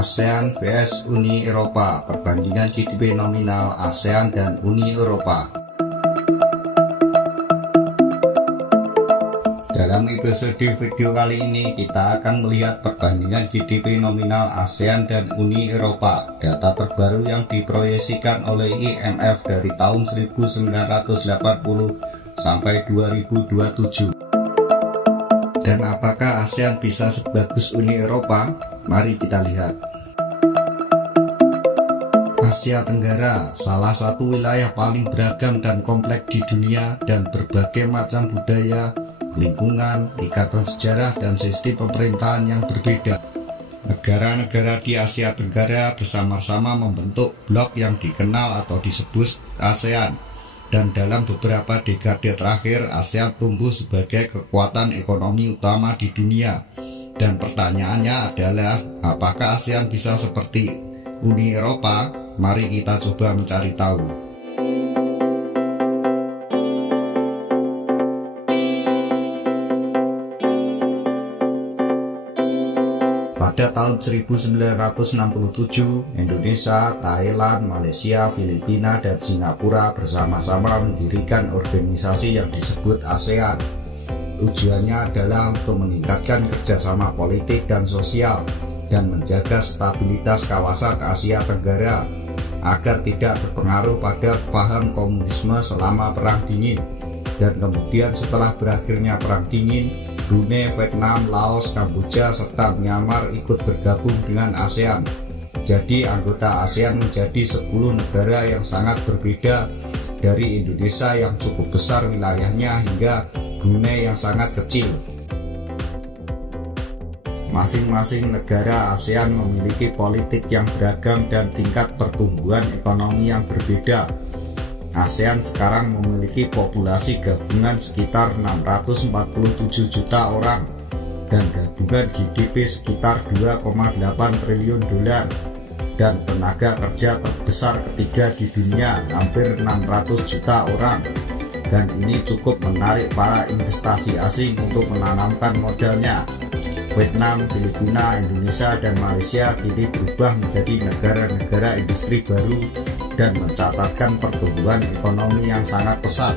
ASEAN vs Uni Eropa, perbandingan GDP nominal ASEAN dan Uni Eropa. Dalam episode video kali ini kita akan melihat perbandingan GDP nominal ASEAN dan Uni Eropa, data terbaru yang diproyeksikan oleh IMF dari tahun 1980 sampai 2027. Dan apakah ASEAN bisa sebagus Uni Eropa? Mari kita lihat. Asia Tenggara, salah satu wilayah paling beragam dan kompleks di dunia, dan berbagai macam budaya, lingkungan, ikatan sejarah, dan sistem pemerintahan yang berbeda. Negara-negara di Asia Tenggara bersama-sama membentuk blok yang dikenal atau disebut ASEAN. Dan dalam beberapa dekade terakhir, ASEAN tumbuh sebagai kekuatan ekonomi utama di dunia. Dan pertanyaannya adalah, apakah ASEAN bisa seperti Uni Eropa? Mari kita coba mencari tahu. Pada tahun 1967, Indonesia, Thailand, Malaysia, Filipina, dan Singapura bersama-sama mendirikan organisasi yang disebut ASEAN. Tujuannya adalah untuk meningkatkan kerjasama politik dan sosial dan menjaga stabilitas kawasan Asia Tenggara agar tidak berpengaruh pada paham komunisme selama Perang Dingin. Dan kemudian setelah berakhirnya Perang Dingin, Brunei, Vietnam, Laos, Kamboja, serta Myanmar ikut bergabung dengan ASEAN. Jadi anggota ASEAN menjadi 10 negara yang sangat berbeda, dari Indonesia yang cukup besar wilayahnya hingga Brunei yang sangat kecil. Masing-masing negara ASEAN memiliki politik yang beragam dan tingkat pertumbuhan ekonomi yang berbeda. ASEAN sekarang memiliki populasi gabungan sekitar 647 juta orang dan gabungan GDP sekitar 2,8 triliun dolar dan tenaga kerja terbesar ketiga di dunia, hampir 600 juta orang. Dan ini cukup menarik para investasi asing untuk menanamkan modalnya. Vietnam, Filipina, Indonesia, dan Malaysia kini berubah menjadi negara-negara industri baru dan mencatatkan pertumbuhan ekonomi yang sangat pesat.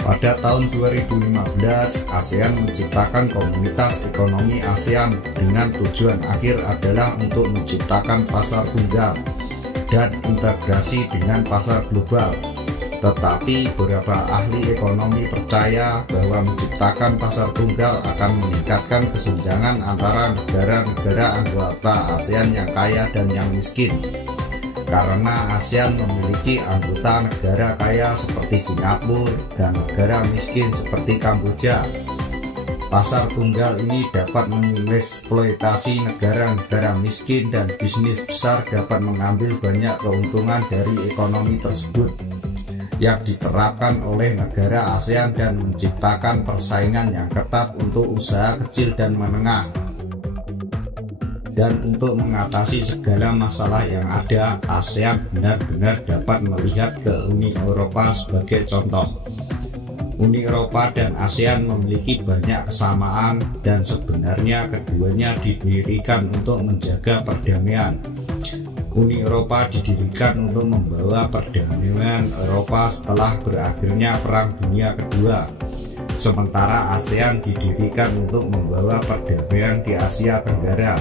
Pada tahun 2015, ASEAN menciptakan Komunitas Ekonomi ASEAN dengan tujuan akhir adalah untuk menciptakan pasar tunggal dan integrasi dengan pasar global. Tetapi beberapa ahli ekonomi percaya bahwa menciptakan pasar tunggal akan meningkatkan kesenjangan antara negara-negara anggota ASEAN yang kaya dan yang miskin. Karena ASEAN memiliki anggota negara kaya seperti Singapura dan negara miskin seperti Kamboja. Pasar tunggal ini dapat mengeksploitasi negara-negara miskin dan bisnis besar dapat mengambil banyak keuntungan dari ekonomi tersebut yang diterapkan oleh negara ASEAN dan menciptakan persaingan yang ketat untuk usaha kecil dan menengah. Dan untuk mengatasi segala masalah yang ada, ASEAN benar-benar dapat melihat ke Uni Eropa sebagai contoh. Uni Eropa dan ASEAN memiliki banyak kesamaan dan sebenarnya keduanya didirikan untuk menjaga perdamaian. Uni Eropa didirikan untuk membawa perdamaian Eropa setelah berakhirnya Perang Dunia Kedua. Sementara ASEAN didirikan untuk membawa perdamaian di Asia Tenggara.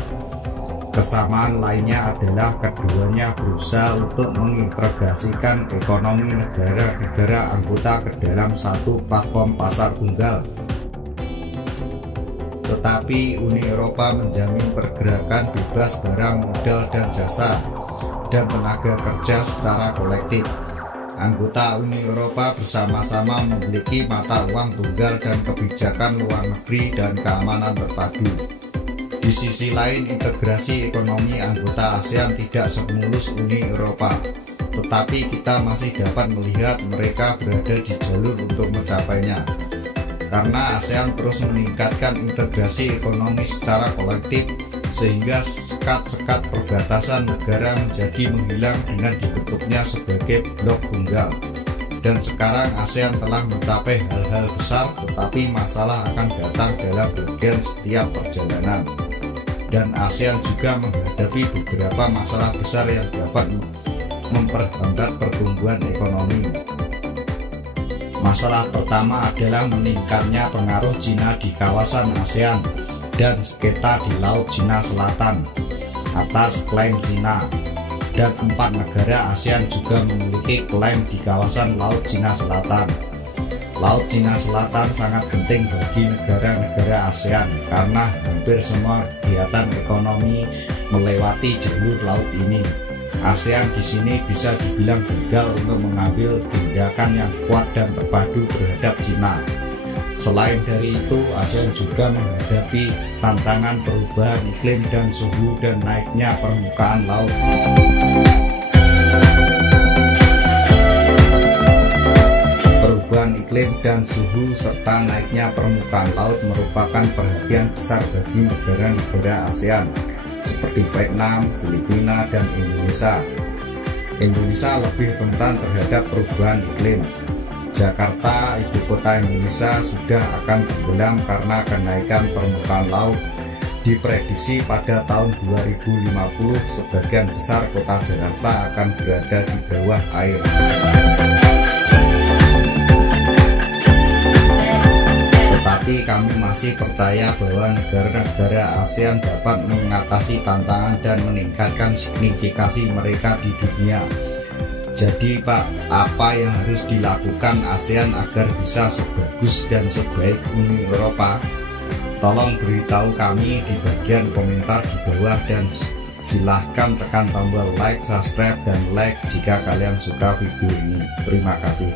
Kesamaan lainnya adalah keduanya berusaha untuk mengintegrasikan ekonomi negara-negara anggota ke dalam satu platform pasar tunggal. Tetapi Uni Eropa menjamin pergerakan bebas barang, modal, dan jasa, dan tenaga kerja secara kolektif. Anggota Uni Eropa bersama-sama memiliki mata uang tunggal dan kebijakan luar negeri dan keamanan terpadu. Di sisi lain, integrasi ekonomi anggota ASEAN tidak semulus Uni Eropa, tetapi kita masih dapat melihat mereka berada di jalur untuk mencapainya. Karena ASEAN terus meningkatkan integrasi ekonomi secara kolektif, sehingga sekat-sekat perbatasan negara menjadi menghilang dengan dibentuknya sebagai blok tunggal. Dan sekarang ASEAN telah mencapai hal-hal besar, tetapi masalah akan datang dalam bagian setiap perjalanan. dan ASEAN juga menghadapi beberapa masalah besar yang dapat memperhambat pertumbuhan ekonomi. Masalah pertama adalah meningkatnya pengaruh Cina di kawasan ASEAN dan sengketa di Laut Cina Selatan atas klaim Cina, dan 4 negara ASEAN juga memiliki klaim di kawasan Laut Cina Selatan. Laut Cina Selatan sangat penting bagi negara-negara ASEAN karena hampir semua kegiatan ekonomi melewati jalur laut ini. ASEAN di sini bisa dibilang gagal untuk mengambil tindakan yang kuat dan terpadu terhadap Cina. Selain dari itu, ASEAN juga menghadapi tantangan perubahan iklim dan suhu dan naiknya permukaan laut. Perubahan iklim dan suhu serta naiknya permukaan laut merupakan perhatian besar bagi negara-negara ASEAN seperti Vietnam, Filipina, dan Indonesia. Indonesia lebih rentan terhadap perubahan iklim. Jakarta, ibu kota Indonesia, sudah akan tenggelam karena kenaikan permukaan laut. Diprediksi pada tahun 2050 sebagian besar kota Jakarta akan berada di bawah air. Tetapi kami masih percaya bahwa negara-negara ASEAN dapat mengatasi tantangan dan meningkatkan signifikasi mereka di dunia. Jadi Pak, apa yang harus dilakukan ASEAN agar bisa sebagus dan sebaik Uni Eropa? Tolong beritahu kami di bagian komentar di bawah, dan silahkan tekan tombol like, subscribe, dan like jika kalian suka video ini. Terima kasih.